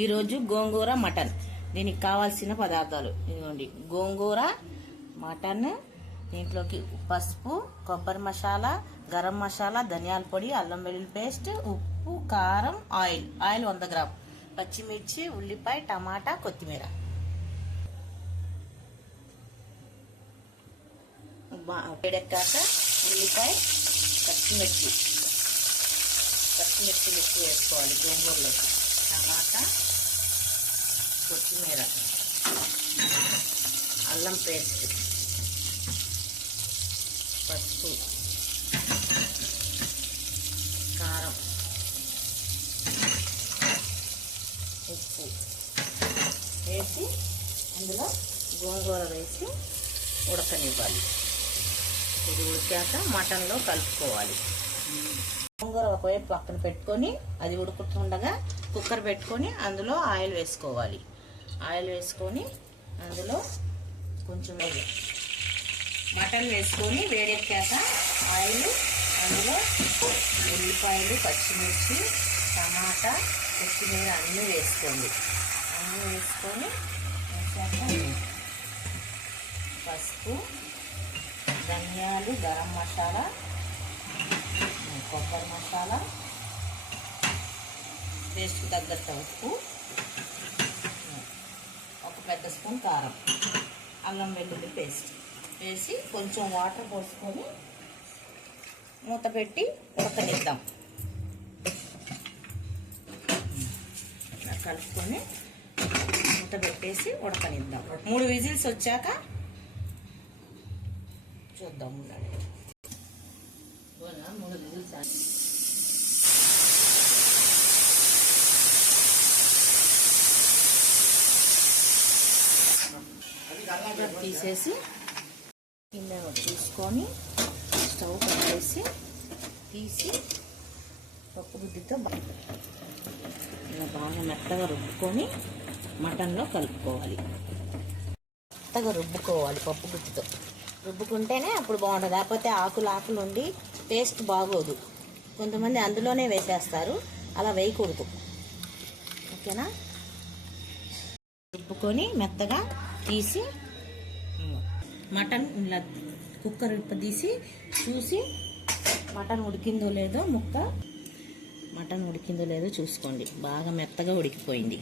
ఈరోజు గోంగూర మటన్. దీనికి కావాల్సిన పదార్థాలు ఇదిగోండి: గోంగూర, మటన్, దీంట్లోకి పసుపు, కొబ్బరి మసాలా, గరం మసాలా, ధనియాల పొడి, అల్లం వెల్లుల్లి పేస్ట్, ఉప్పు, కారం, ఆయిల్ 100 గ్రామ్, పచ్చిమిర్చి, ఉల్లిపాయ, టమాటా, కొత్తిమీర. వేడెక్కాక ఉల్లిపాయ, పచ్చిమిర్చి మిక్స్ వేసుకోవాలి గోంగూరలోకి. టమాటా, కొత్తిమీర, అల్లం పేస్ట్, పసుపు, కారం, ఉప్పు వేసి అందులో గోంగూర వేసి ఉడకనివ్వాలి. ఇది ఉడికాక మటన్లో కలుపుకోవాలి. గోంగూర ఒకవైపు పక్కన పెట్టుకొని అది ఉడుకుతుండగా కుక్కర్ పెట్టుకొని అందులో ఆయిల్ వేసుకోవాలి. ఆయిల్ వేసుకొని అందులో కొంచెం మటన్ వేసుకొని వేడెక్కాక ఆయిల్ అందులో ఉల్లిపాయలు, పచ్చిమిర్చి, టమాటా, కొత్తిమీర అన్నీ వేసుకోండి. అన్నీ వేసుకొని పసుపు, ధనియాలు, గరం మసాలా, కొబ్బరి మసాలా, టేస్ట్కి తగ్గట్టు ఉప్పు, ఒక పెద్ద స్పూన్ కారం, అల్లం వెల్లుల్లి పేస్ట్ వేసి కొంచెం వాటర్ పోసుకొని మూత పెట్టి ఉడకనిద్దాం. కలుపుకొని మూత పెట్టేసి ఉడకనిద్దాం. 3 విజిల్స్ వచ్చాక చూద్దాం. 3 విజిల్స్ తీసేసి కింద తీసుకొని స్టవ్ పెట్టేసి తీసి పప్పు గుడ్డితో ఇలా బాగా మెత్తగా రుబ్బుకొని మటన్లో కలుపుకోవాలి. మెత్తగా రుబ్బుకోవాలి పప్పు గుడ్డితో. రుబ్బుకుంటేనే అప్పుడు బాగుంటుంది. లేకపోతే ఆకులు ఉండి టేస్ట్ బాగోదు. కొంతమంది అందులోనే వేసేస్తారు, అలా వేయకూడదు. ఓకేనా? రుబ్బుకొని మెత్తగా తీసి మటన్ ఇలా కుక్కర్ తీసి చూసి మటన్ ఉడికిందో లేదో చూసుకోండి. బాగా మెత్తగా ఉడికిపోయింది.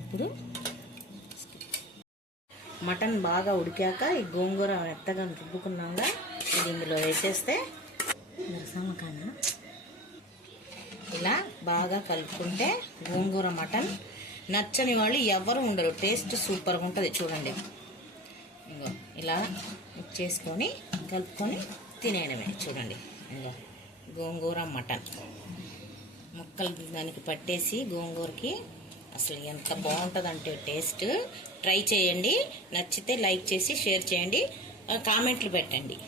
ఇప్పుడు మటన్ బాగా ఉడికాక ఈ గోంగూర మెత్తగా రుబ్బుకున్నాక ఇది ఇందులో వేసేస్తే ఇలా బాగా కలుపుకుంటే గోంగూర మటన్ నచ్చని వాళ్ళు ఎవరు ఉండరు. టేస్ట్ సూపర్గా ఉంటుంది. చూడండి, ఇంకో ఇలా చేసుకొని కలుపుకొని తినేయడమే. చూడండి, ఇంకో గోంగూర మటన్ ముక్కలు దానికి పట్టేసి గోంగూరకి అసలు ఎంత బాగుంటుందంటే టేస్ట్. ట్రై చేయండి. నచ్చితే లైక్ చేసి షేర్ చేయండి, కామెంట్లు పెట్టండి.